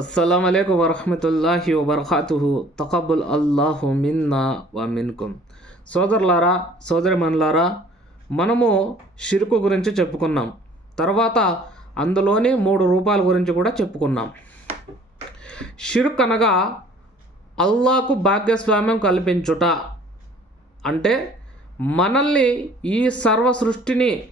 అస్సలం అలైకు వరహమతుల్లాహి వబర్కాతుహు. తకబుల్ అల్లాహు మిన్నా వ మిన్కుమ్ సోదరులారా సోదరిమణులారా మనము షిరుకు గురించి చెప్పుకున్నాం. తర్వాత అందులోని మూడు రూపాల గురించి కూడా చెప్పుకున్నాం. షిరుక్ అనగా అల్లాకు భాగ్యస్వామ్యం కల్పించుట. అంటే మనల్ని ఈ సర్వ సృష్టిని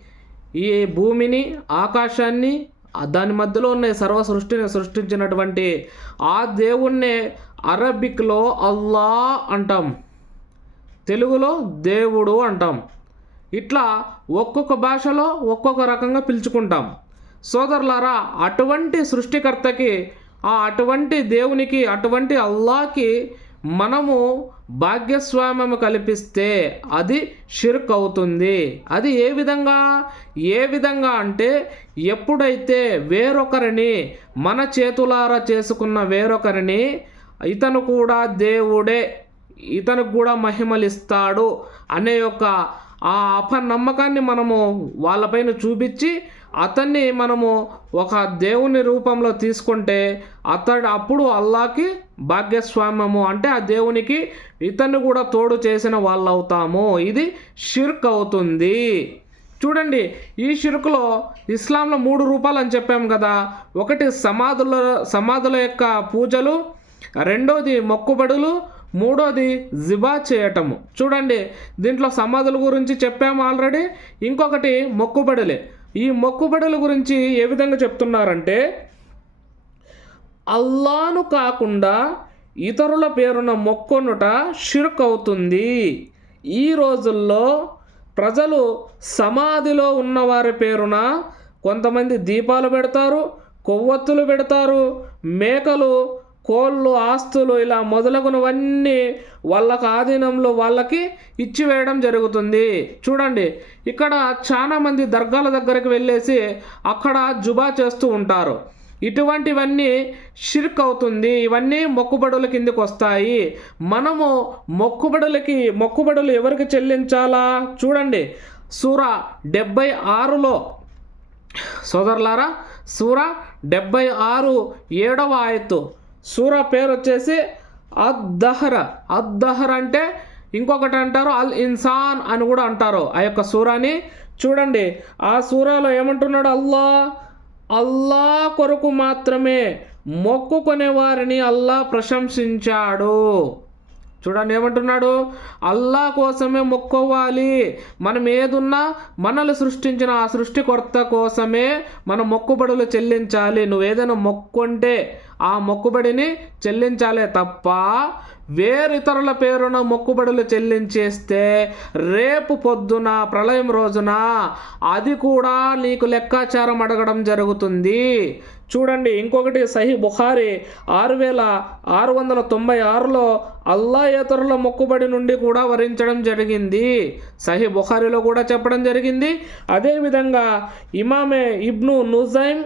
ఈ భూమిని ఆకాశాన్ని దాని మధ్యలో ఉన్న సర్వ సృష్టిని సృష్టించినటువంటి ఆ దేవుణ్ణే అరబిక్లో అల్లా అంటాం. తెలుగులో దేవుడు అంటాం. ఇట్లా ఒక్కొక్క భాషలో ఒక్కొక్క రకంగా పిలుచుకుంటాం. సోదరులారా అటువంటి సృష్టికర్తకి ఆ అటువంటి దేవునికి అటువంటి అల్లాకి మనము భాగ్యస్వామ్యము కల్పిస్తే అది షిర్క్ అవుతుంది అది ఏ విధంగా? ఏ విధంగా అంటే ఎప్పుడైతే వేరొకరిని మన చేతులారా చేసుకున్న వేరొకరిని ఇతను కూడా దేవుడే ఇతనికి కూడా మహిమలిస్తాడు అనే యొక్క ఆ అపనమ్మకాన్ని మనము వాళ్ళపైన చూపించి అతన్ని మనము ఒక దేవుని రూపంలో తీసుకుంటే అతడు అప్పుడు అల్లాకి భాగ్యస్వామ్యము. అంటే ఆ దేవునికి ఇతన్ని కూడా తోడు చేసిన వాళ్ళు అవుతాము ఇది షిర్క్ అవుతుంది. చూడండి ఈ షిరుకులో ఇస్లాంలో మూడు రూపాలు అని చెప్పాము కదా. ఒకటి సమాధుల సమాధుల యొక్క పూజలు రెండోది మొక్కుబడులు మూడోది జిబా చేయటము. చూడండి దీంట్లో సమాధుల గురించి చెప్పాము ఆల్రెడీ. ఇంకొకటి మొక్కుబడులే. ఈ మొక్కుబడుల గురించి ఏ విధంగా చెప్తున్నారంటే అల్లాను కాకుండా ఇతరుల పేరున మొక్కొనుట షిర్క్ అవుతుంది ఈ రోజుల్లో ప్రజలు సమాధిలో ఉన్నవారి పేరున కొంతమంది దీపాలు పెడతారు కొవ్వొత్తులు పెడతారు మేకలు కోళ్ళు ఆస్తులు ఇలా మొదలగునవన్నీ వాళ్ళకు ఆధీనంలో వాళ్ళకి ఇచ్చివేయడం జరుగుతుంది. చూడండి ఇక్కడ చాలామంది దర్గాల దగ్గరికి వెళ్ళేసి అక్కడ జుబా చేస్తూ ఉంటారు. ఇటువంటివన్నీ షిర్క్ అవుతుంది. ఇవన్నీ మొక్కుబడుల కిందకు వస్తాయి. మనము మొక్కుబడులకి మొక్కుబడులు ఎవరికి చెల్లించాలా? చూడండి సూర డెబ్బై ఆరులో సోదరులారా సూర డెబ్బై ఆరు ఏడవ ఆయత్తు. సూర పేరు వచ్చేసి అద్దహర. అద్దహర్ అంటే ఇంకొకటి అంటారు అల్ ఇన్సాన్ అని కూడా అంటారు ఆ యొక్క సూరాని. చూడండి ఆ సూరాలో ఏమంటున్నాడు? అల్లా అల్లా కొరకు మాత్రమే మొక్కుకునే వారిని అల్లా ప్రశంసించాడు. చూడండి ఏమంటున్నాడు? అల్లా కోసమే మొక్కోవాలి మనం ఏదున్నా మనల్ని సృష్టించిన ఆ సృష్టికర్త కోసమే మన మొక్కుబడులు చెల్లించాలి. నువ్వు ఏదైనా మొక్కుంటే ఆ మొక్కుబడిని చెల్లించాలే తప్ప వేరితరుల పేరున మొక్కుబడులు చెల్లించేస్తే రేపు పొద్దున ప్రళయం రోజున అది కూడా నీకు లెక్కాచారం అడగడం జరుగుతుంది. చూడండి ఇంకొకటి సహి బుఖారి ఆరు వేల ఆరు వందల తొంభై ఆరులో అల్లాయేతరుల మొక్కుబడి నుండి కూడా వరించడం జరిగింది. సహి బుఖారిలో కూడా చెప్పడం జరిగింది. అదేవిధంగా ఇమామే ఇబ్ను నుజైమ్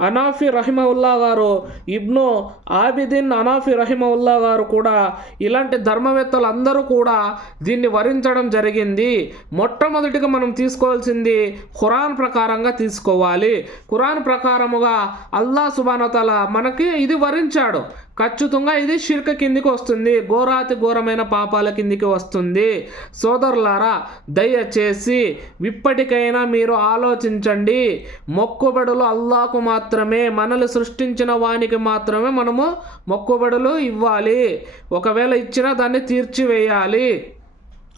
అనాఫీ రహిమవుల్లా గారు ఇబ్ను ఆబిదిన్ అనాఫీ రహిమవుల్లా గారు కూడా ఇలాంటి ధర్మవేత్తలు అందరూ కూడా దీన్ని వరించడం జరిగింది. మొట్టమొదటిగా మనం తీసుకోవాల్సింది ఖురాన్ ప్రకారంగా తీసుకోవాలి. ఖురాన్ ప్రకారముగా అల్లా సుబానతల మనకి ఇది వరించాడు. ఖచ్చితంగా ఇది షిర్క కిందికి వస్తుంది. ఘోరాతి ఘోరమైన పాపాల కిందికి వస్తుంది. సోదరులారా దయచేసి ఇప్పటికైనా మీరు ఆలోచించండి. మొక్కుబడులు అల్లాకు మాత్రమే మనల్ని సృష్టించిన వానికి మాత్రమే మనము మొక్కుబడులు ఇవ్వాలి. ఒకవేళ ఇచ్చినా దాన్ని తీర్చివేయాలి.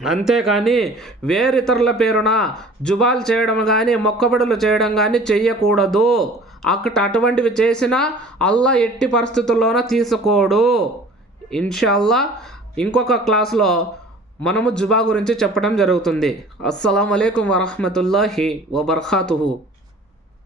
అంతేకాని వేరితరుల పేరున జుబాలు చేయడం కానీ మొక్కబడులు చేయడం కానీ చెయ్యకూడదు. అక్కడ అటువంటివి చేసినా అల్లా ఎట్టి పరిస్థితుల్లోన తీసుకోడు. ఇన్షాల్లా ఇంకొక క్లాస్లో మనము జుబా గురించి చెప్పడం జరుగుతుంది. అస్సలం అయికం వరహమతుల్లాహి వబర్కాతుహు